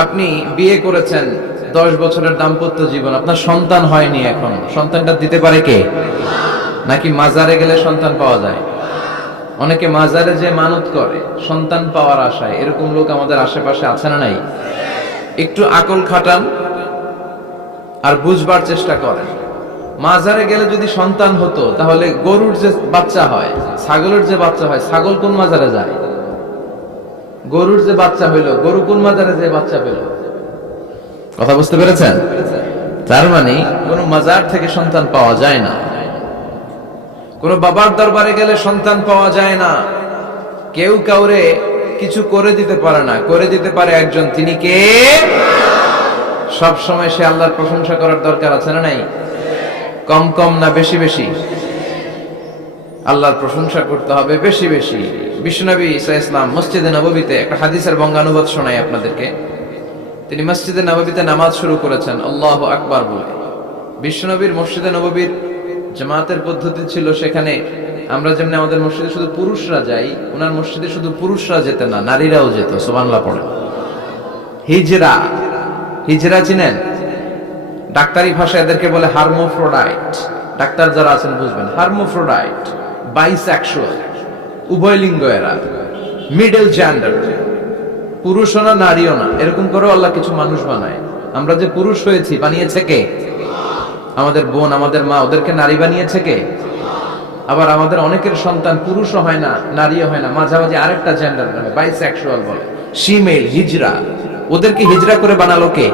আপনি বিয়ে করেছেন, 10 বছরের দাম্পত্য জীবন, আপনার সন্তান হয়নি, এখন সন্তানটা দিতে পারে কে? নাকি মাজারে গেলে সন্তান পাওয়া যায়? অনেকে মাজারে যে মানত করে সন্তান পাওয়ার আশায়, এরকম লোক আমাদের আশেপাশে আছে না নাই? একটু আকল খাটান আর বুঝবার চেষ্টা করেন। মাজারে গেলে যদি সন্তান হতো, তাহলে গরুর যে বাচ্চা হয়, ছাগলের যে বাচ্চা হয়, ছাগল কোন মাজারে যায়? গরুর যে বাচ্চা হইলো, গরু কোন মাজারে যে বাচ্চা পেল? কথা বুঝতে পেরেছেন? তার মানে কোন মাজার থেকে সন্তান পাওয়া যায় না। কোন বাবার দরবারে গেলে সন্তান পাওয়া যায় না। কেউ কাউরে কিছু করে দিতে পারে না, করে দিতে পারে একজন, তিনি কে? সব সময় সে আল্লাহর প্রশংসা করার দরকার আছে না নাই? কম কম না বেশি বেশি? আল্লাহর প্রশংসা করতে হবে বেশি বেশি। বিশ্বনবী ঈসা ইসলাম মসজিদে নববীতে একটা হাদিসের বঙ্গানুবাদ শোনাই আপনাদেরকে। তিনি মসজিদে নববীতে নামাজ শুরু করেছেন আল্লাহু আকবার বলে। বিশ্বনবীর মসজিদে নববীর জামাতের পদ্ধতি ছিল, সেখানে আমরা যেমন আমাদের মসজিদে শুধু পুরুষরা যাই, ওনার মসজিদে শুধু পুরুষরা যেতেন না, নারীরাও যেত। সুবহানাল্লাহ পড়ে। হিজরা, হিজরা চিনেন? ডাক্তারি ভাষায় এদেরকে বলে হার্মোফ্রোডাইট। ডাক্তার যারা আছেন বুঝবেন, হার্মোফ্রোডাইট, বাইসেক্সুয়াল, উভয় লিঙ্গ এরা, মিডল জেন্ডার, পুরুষও না নারীও না, এরকম করেও আল্লাহ কিছু মানুষ বানায়। আমরা যে পুরুষ হয়েছি, বানিয়েছে কে? আমাদের বোন, আমাদের মা, ওদেরকে নারী বানিয়েছে কে? আবার আমাদের অনেকের সন্তান পুরুষও হয় না, নারীও হয় না, মাঝামাঝি আরেকটা জেন্ডার হয়, বাইসেক্সুয়াল বলে, শিমেল, হিজরা। ওদেরকে হিজরা করে বানালো কে?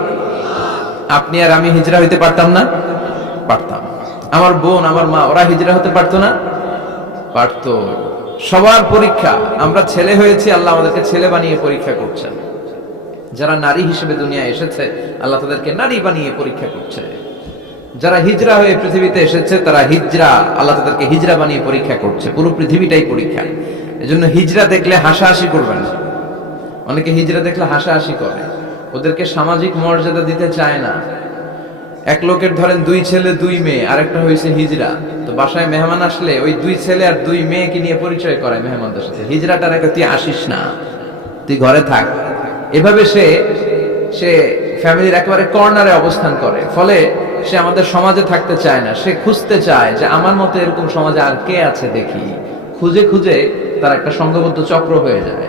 আপনি আর আমি হিজরা হইতে পারতাম না? পারতাম। আমার বোন, আমার মা, ওরা হিজরা হতে পারতো না? পারতো। সবার পরীক্ষা। আমরা ছেলে হয়েছি, আল্লাহ আমাদেরকে ছেলে বানিয়ে পরীক্ষা করছেন। যারা নারী হিসেবে দুনিয়ায় এসেছে, আল্লাহ তাদেরকে নারী বানিয়ে পরীক্ষা করছে। যারা হিজরা হয়ে পৃথিবীতে এসেছে, তারা হিজরা, আল্লাহ তাদেরকে হিজরা বানিয়ে পরীক্ষা করছে। পুরো পৃথিবীটাই পরীক্ষা। এজন্য হিজরা দেখলে হাসাহাসি করবেন না। অনেকে হিজরা দেখলে হাসাহাসি করে, ওদেরকে সামাজিক মর্যাদা দিতে চায় না। এক লোকের ধরেন 2 ছেলে 2 মেয়ে, আরেকটা হয়েছে হিজরা, তো বাসায় মেহমান আসলে ওই 2 ছেলে আর 2 মেয়েকে নিয়ে পরিচয় করায় মেহমানদের সাথে। হিজরাটার একটা, তুই আসিস না, তুই ঘরে থাক। এভাবে সে ফ্যামিলির একেবারে কর্নারে অবস্থান করে। ফলে সে আমাদের সমাজে থাকতে চায় না। সে খুঁজতে চায় যে আমার মতো এরকম সমাজে আর কে আছে দেখি। খুঁজে খুঁজে তার একটা সংঘবদ্ধ চক্র হয়ে যায়।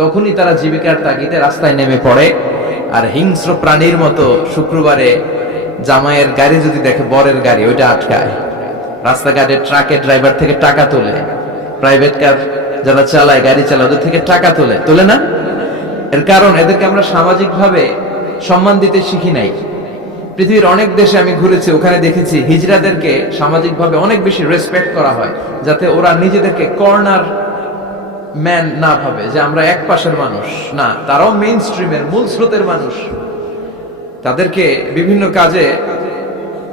তখনই তারা জীবিকার তাগিদে রাস্তায় নেমে পড়ে। আর হিংস্র প্রাণীর মতো শুক্রবারে জামাইয়ের গাড়ি যদি দেখে, বরের গাড়ি, ওইটা আটকায়। রাস্তাঘাটে ট্রাকের ড্রাইভার থেকে টাকা তোলে, প্রাইভেট কার যারা চালায়, গাড়ি চালায়, ওদের থেকে টাকা তোলে না? এর কারণ এদেরকে আমরা সামাজিক ভাবে সম্মান দিতে শিখি নাই। পৃথিবীর অনেক দেশে আমি ঘুরেছি, ওখানে দেখেছি হিজড়াদেরকে সামাজিক ভাবে অনেক বেশি রেসপেক্ট করা হয়, যাতে ওরা নিজেদেরকে কর্নার ম্যান না ভাবে যে আমরা এক পাশের মানুষ। না, তারাও মেইন স্ট্রিমের, মূল স্রোতের মানুষ। তাদেরকে বিভিন্ন কাজে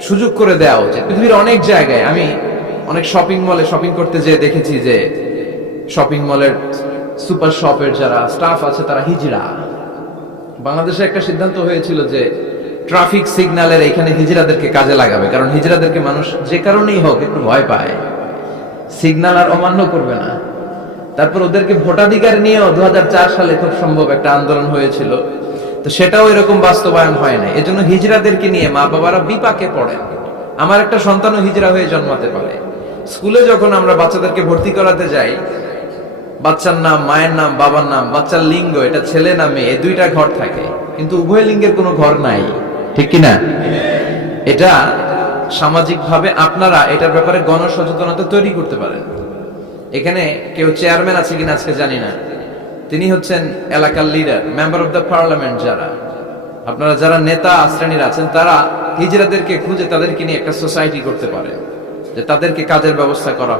সুযোগ করে দেওয়া উচিত। পৃথিবীর অনেক জায়গায় আমি অনেক শপিং মলে শপিং করতে যেয়ে দেখেছি যে শপিং মলের সুপার শপের যারা স্টাফ আছে তারা হিজড়া। বাংলাদেশে একটা সিদ্ধান্ত হয়েছিল যে ট্রাফিক সিগন্যালের এখানে হিজড়াদেরকে কাজে লাগাবে, কারণ হিজড়াদেরকে মানুষ যে কারণেই হোক একটু ভয় পায়, সিগন্যাল আর অমান্য করবে না। তারপর ওদেরকে ভোটাধিকার নিয়েও 2004 সালে খুব সম্ভব একটা আন্দোলন হয়েছিল, তো সেটাও এরকম বাস্তবায়ন হয় না। এজন্য হিজড়াদেরকে নিয়ে মা বাবারা বিপাকে পড়েন। আমার একটা সন্তানও হিজড়া হয়ে জন্মাতে পারে। স্কুলে যখন আমরা বাচ্চাদেরকে ভর্তি করাতে যাই, বাচ্চার নাম, মায়ের নাম, বাবার নাম, বাচ্চার লিঙ্গ, এটা ছেলে না মেয়ে, এই 2টা ঘর থাকে, কিন্তু উভয় লিঙ্গের কোনো ঘর নাই। ঠিক কিনা? এটা সামাজিক ভাবে আপনারা এটার ব্যাপারে গণসচেতনতা তৈরি করতে পারেন। এখানে কেউ চেয়ারম্যান আছে কিনা আজকে জানি না, তিনি হচ্ছেন এলাকার leader, member of the parliament. যারা আপনারা যারা নেতা শ্রেণীর আছেন, তারা হিজড়াদেরকে খুঁজে তাদেরকে নিয়ে একটা সোসাইটি করতে পারে, যে তাদেরকে কাজের ব্যবস্থা করা।